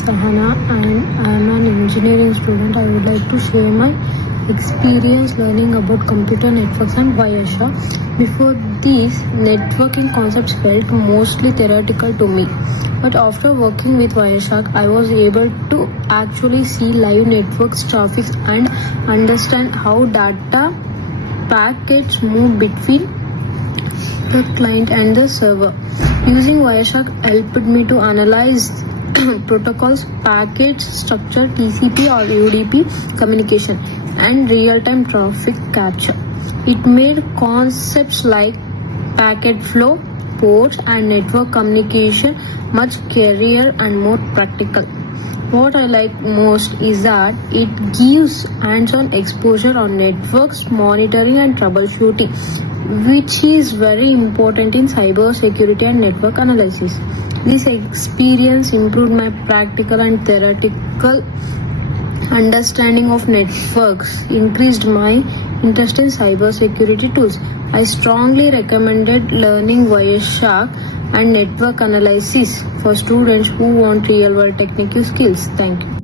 Sahana and I am an engineering student. I would like to share my experience learning about computer networks and Wireshark. Before this, networking concepts felt mostly theoretical to me. But after working with Wireshark, I was able to actually see live networks traffic and understand how data packets move between the client and the server. Using Wireshark helped me to analyze protocols, package structure, TCP or UDP communication, and real-time traffic capture. It made concepts like packet flow, ports, and network communication much clearer and more practical. What I like most is that it gives hands-on exposure on networks, monitoring and troubleshooting, which is very important in cybersecurity and network analysis. This experience improved my practical and theoretical understanding of networks, increased my interest in cybersecurity tools. I strongly recommended learning Wireshark and network analysis for students who want real-world technical skills. Thank you.